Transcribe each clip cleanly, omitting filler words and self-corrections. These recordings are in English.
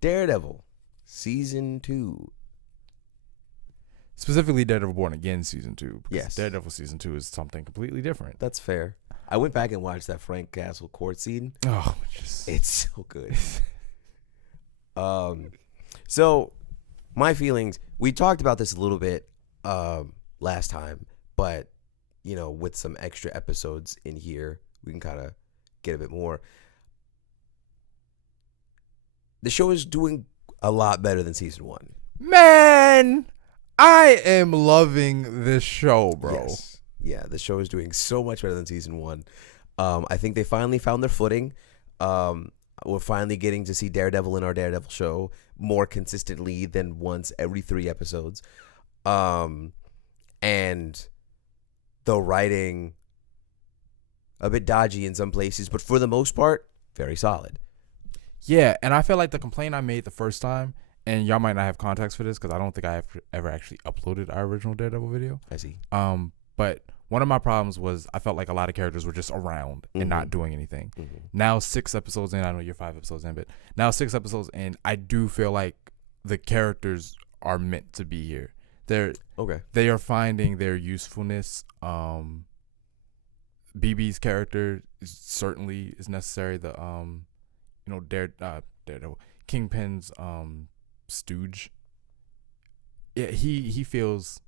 Daredevil, season 2. Specifically, Daredevil Born Again season 2. Because Yes. Daredevil season 2 is something completely different. That's fair. I went back and watched that Frank Castle court scene. Oh, It's so good. So my feelings. We talked about this a little bit last time, but with some extra episodes in here, we can kind of get a bit more. The show is doing a lot better than season 1. Man, I am loving this show, bro. Yes. Yeah, the show is doing so much better than season 1. I think they finally found their footing. We're finally getting to see Daredevil in our Daredevil show more consistently than once every 3 episodes. And the writing a bit dodgy in some places, but for the most part, very solid. Yeah, and I feel like the complaint I made the first time, and y'all might not have context for this because I don't think I have ever actually uploaded our original Daredevil video. I see. But one of my problems was I felt like a lot of characters were just around and not doing anything. Now 6 episodes in, I know you're 5 episodes in, but now 6 episodes in, I do feel like the characters are meant to be here. They are finding their usefulness. BB's character certainly is necessary. The Daredevil, Kingpin's stooge. Yeah, he feels.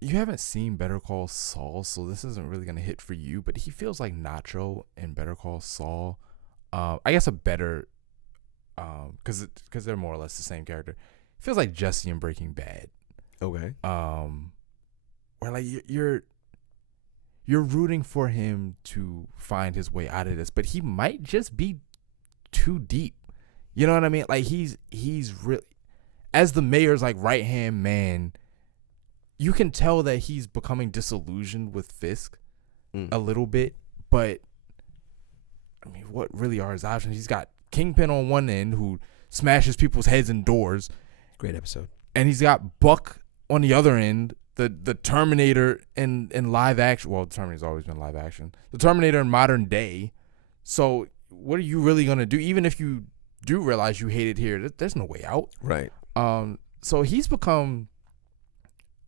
You haven't seen Better Call Saul, so this isn't really gonna hit for you. But he feels like Nacho in Better Call Saul. I guess a better, because they're more or less the same character. It feels like Jesse in Breaking Bad. Okay. Where like you're rooting for him to find his way out of this, but he might just be too deep. You know what I mean? Like he's really, as the mayor's like right hand man, you can tell that he's becoming disillusioned with Fisk a little bit. But I mean, what really are his options? He's got Kingpin on one end who smashes people's heads in doors. Great episode. And he's got Buck on the other end, the Terminator in live action. Well, the Terminator's always been live action. The Terminator in modern day. So what are you really going to do? Even if you do realize you hate it here, there's no way out. Right. So he's become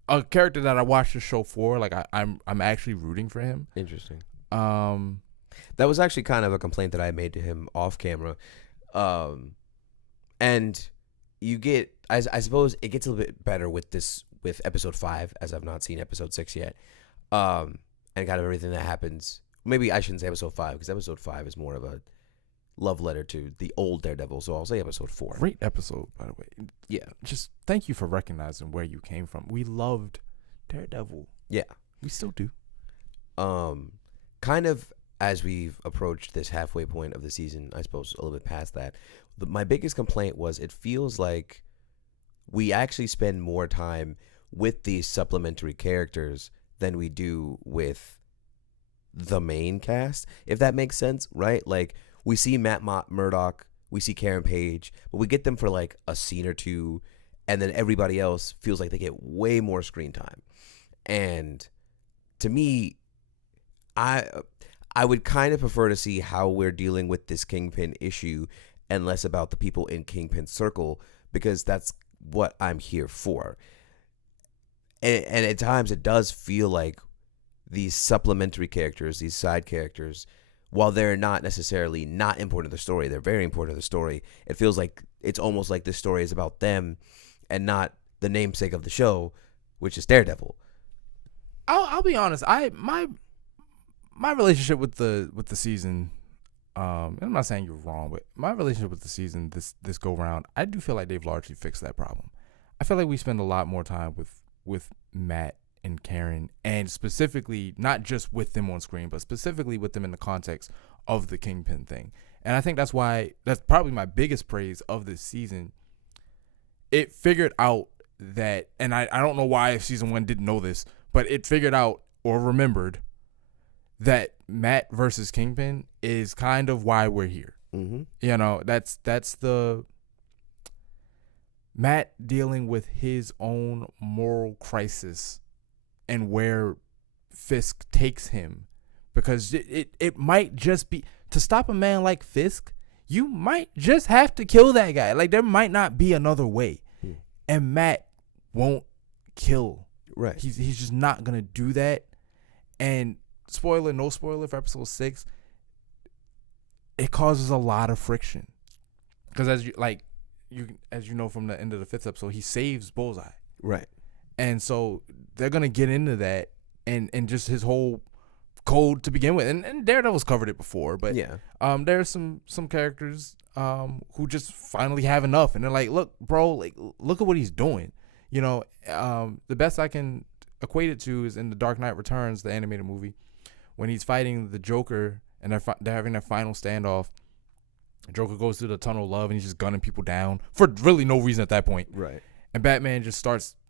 a character that I watched the show for. Like I'm actually rooting for him. Interesting. That was actually kind of a complaint that I made to him off camera. And you get, I suppose it gets a little bit better with episode 5, as I've not seen episode 6 yet. And kind of everything that happens. Maybe I shouldn't say episode 5, because episode 5 is more of a love letter to the old Daredevil. So I'll say episode 4. Great episode, by the way. Yeah. Just thank you for recognizing where you came from. We loved Daredevil. Yeah. We still do. Kind of as we've approached this halfway point of the season, I suppose a little bit past that, my biggest complaint was it feels like we actually spend more time with these supplementary characters than we do with the main cast, if that makes sense, right? Like, we see Matt Murdock, we see Karen Page, but we get them for like a scene or two, and then everybody else feels like they get way more screen time. And to me, I would kind of prefer to see how we're dealing with this Kingpin issue and less about the people in Kingpin's circle, because that's what I'm here for. And at times it does feel like these supplementary characters, these side characters, while they're not necessarily not important to the story, they're very important to the story. It feels like it's almost like this story is about them and not the namesake of the show, which is Daredevil. I'll be honest. My relationship with the season, I'm not saying you're wrong, but my relationship with the season this go round, I do feel like they've largely fixed that problem. I feel like we spend a lot more time with Matt and Karen, and specifically not just with them on screen, but specifically with them in the context of the Kingpin thing. And I think that's probably my biggest praise of this season. It figured out that, and I don't know why season 1 didn't know this, but it figured out or remembered that Matt versus Kingpin is kind of why we're here. Mm-hmm. You know, that's the Matt dealing with his own moral crisis and where Fisk takes him, because it might just be to stop a man like Fisk. you might just have to kill that guy. Like, there might not be another way. And Matt won't kill. Right. He's just not going to do that. And no spoiler for episode 6, it causes a lot of friction. Because as you know from the end of the 5th episode, he saves Bullseye. Right. And so they're going to get into that and just his whole code to begin with. And Daredevil's covered it before, but yeah. There's some characters who just finally have enough, and they're like, look, bro, like, look at what he's doing. You know, the best I can equate it to is in The Dark Knight Returns, the animated movie, when he's fighting the Joker and they're having their final standoff. Joker goes through the tunnel of love and he's just gunning people down for really no reason at that point. Right. And Batman just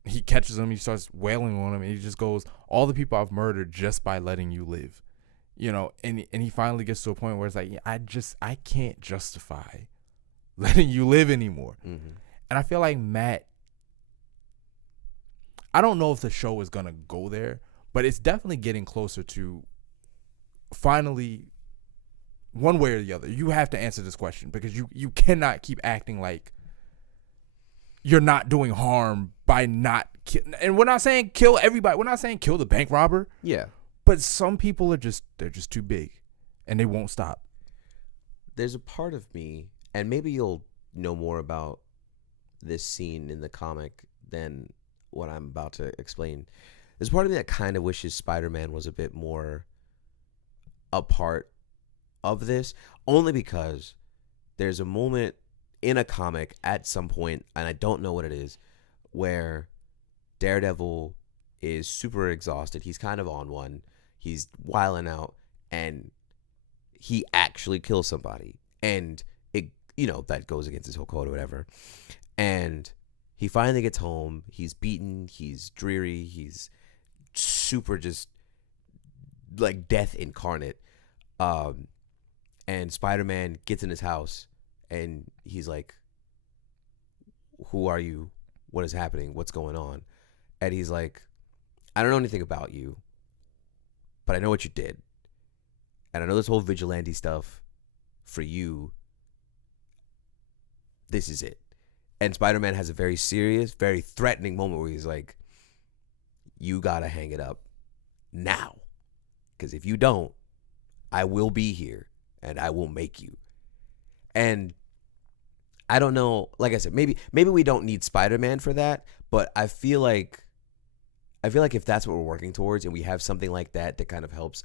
he catches him, he starts wailing on him, and he just goes, all the people I've murdered just by letting you live. You know, and he finally gets to a point where it's like, I can't justify letting you live anymore. Mm-hmm. And I feel like Matt, I don't know if the show is going to go there, but it's definitely getting closer to finally, one way or the other, you have to answer this question, because you cannot keep acting like you're not doing harm by not and we're not saying kill everybody. We're not saying kill the bank robber. Yeah. But some people they're just too big and they won't stop. There's a part of me, and maybe you'll know more about this scene in the comic than what I'm about to explain. There's part of me that kind of wishes Spider-Man was a bit more a part of this, only because there's a moment in a comic at some point, and I don't know what it is, where Daredevil is super exhausted. He's kind of on one. He's wilding out, and he actually kills somebody. And it, that goes against his whole code or whatever. And he finally gets home. He's beaten. He's dreary. He's super just like death incarnate. And Spider-Man gets in his house, and he's like, who are you? What is happening? What's going on? And he's like, I don't know anything about you, but I know what you did. And I know this whole vigilante stuff for you. This is it. And Spider-Man has a very serious, very threatening moment where he's like, you gotta hang it up now. Because if you don't, I will be here and I will make you. And I don't know, like I said, maybe we don't need Spider-Man for that, but I feel like if that's what we're working towards, and we have something like that kind of helps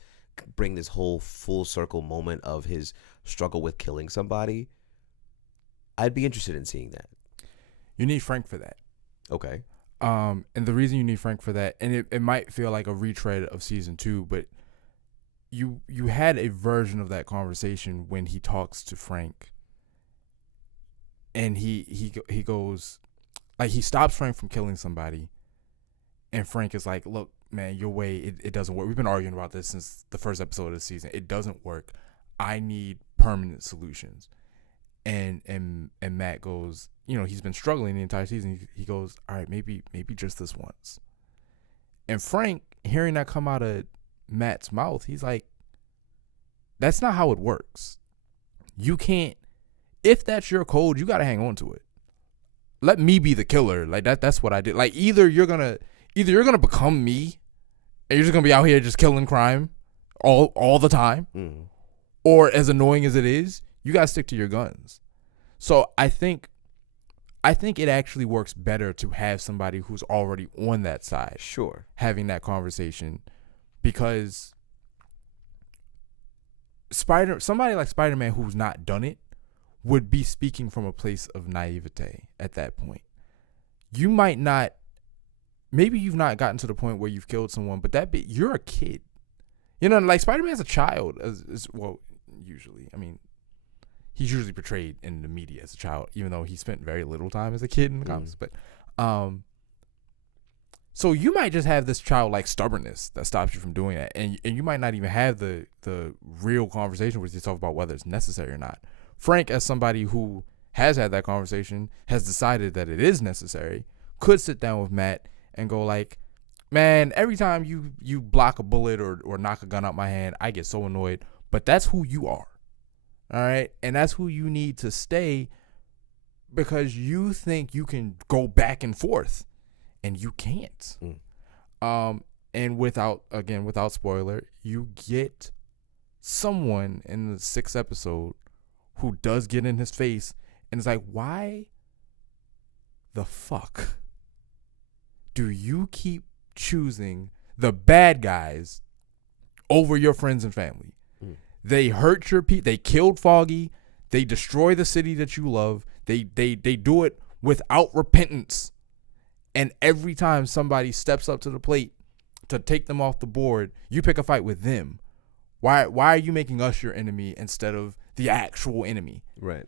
bring this whole full circle moment of his struggle with killing somebody, I'd be interested in seeing that. You need Frank for that. Okay. And the reason you need Frank for that, and it might feel like a retread of season 2, but you had a version of that conversation when he talks to Frank, and he goes, like, he stops Frank from killing somebody, and Frank is like, look, man, your way, it doesn't work. We've been arguing about this since the first episode of the season. It doesn't work. I need permanent solutions. And Matt goes, he's been struggling the entire season. He goes, all right, maybe just this once. And Frank, hearing that come out of Matt's mouth, he's like, that's not how it works. You can't, if that's your code, you got to hang on to it. Let me be the killer. Like that's what I did. Like either you're going to become me and you're just going to be out here just killing crime all the time. Mm. Or as annoying as it is, you got to stick to your guns. So I think it actually works better to have somebody who's already on that side. Sure. Having that conversation, because somebody like Spider-Man who's not done it would be speaking from a place of naivete at that point. You might not, maybe you've not gotten to the point where you've killed someone, but you're a kid. Like Spider-Man's a child well, usually. I mean, he's usually portrayed in the media as a child, even though he spent very little time as a kid in the comics. But so you might just have this childlike stubbornness that stops you from doing that, and you might not even have the real conversation with yourself about whether it's necessary or not. Frank, as somebody who has had that conversation, has decided that it is necessary, could sit down with Matt and go like, man, every time you block a bullet or knock a gun out my hand, I get so annoyed, but that's who you are. All right. And that's who you need to stay because you think you can go back and forth and you can't. And without spoiler, you get someone in the 6th episode who does get in his face and it's like, why the fuck do you keep choosing the bad guys over your friends and family? They hurt your people. They killed Foggy. They destroy the city that you love. They do it without repentance. And every time somebody steps up to the plate to take them off the board, you pick a fight with them. Why are you making us your enemy instead of the actual enemy? Right.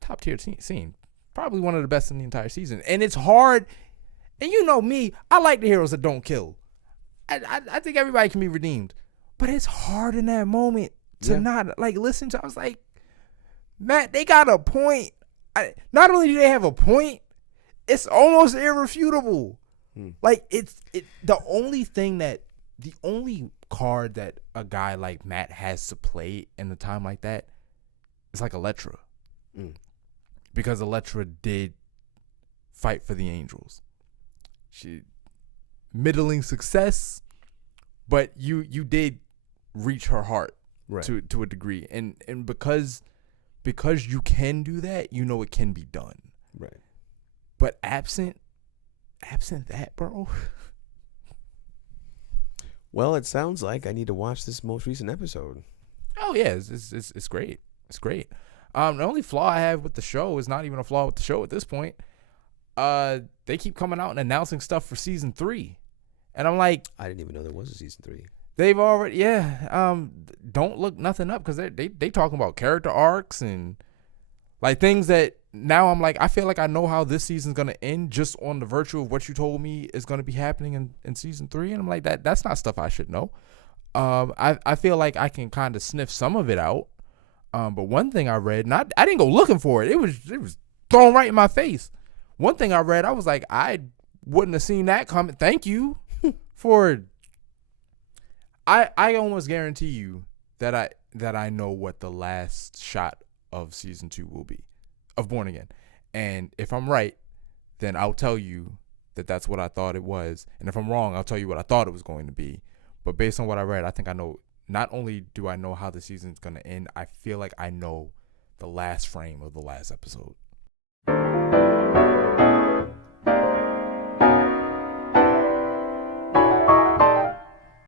Top tier scene. Probably one of the best in the entire season. And it's hard. And you know me, I like the heroes that don't kill. I think everybody can be redeemed. But it's hard in that moment to not like listen to. I was like, Matt, they got a point. Not only do they have a point, it's almost irrefutable. Like the only card that a guy like Matt has to play in a time like that is like Elektra. Because Elektra did fight for the Angels. She middling success, but you did reach her heart to a degree. And because you can do that, you know it can be done. Right. But absent that, bro. Well, it sounds like I need to watch this most recent episode. Oh yeah, it's great. It's great. The only flaw I have with the show is not even a flaw with the show at this point. They keep coming out and announcing stuff for season 3, and I'm like, I didn't even know there was a season 3. They've already don't look nothing up because they talking about character arcs and like things that now I'm like, I feel like I know how this season's gonna end just on the virtue of what you told me is gonna be happening in season 3, and I'm like, that's not stuff I should know. I feel like I can kind of sniff some of it out. But one thing I read, and I didn't go looking for it. It was thrown right in my face. One thing I read, I was like, I wouldn't have seen that coming. Thank you for. I almost guarantee you that I know what the last shot of season 2 will be of Born Again, and if I'm right, then I'll tell you that that's what I thought it was, and if I'm wrong, I'll tell you what I thought it was going to be. But based on what I read, I think I know. Not only do I know how the season's gonna end, I feel like I know the last frame of the last episode.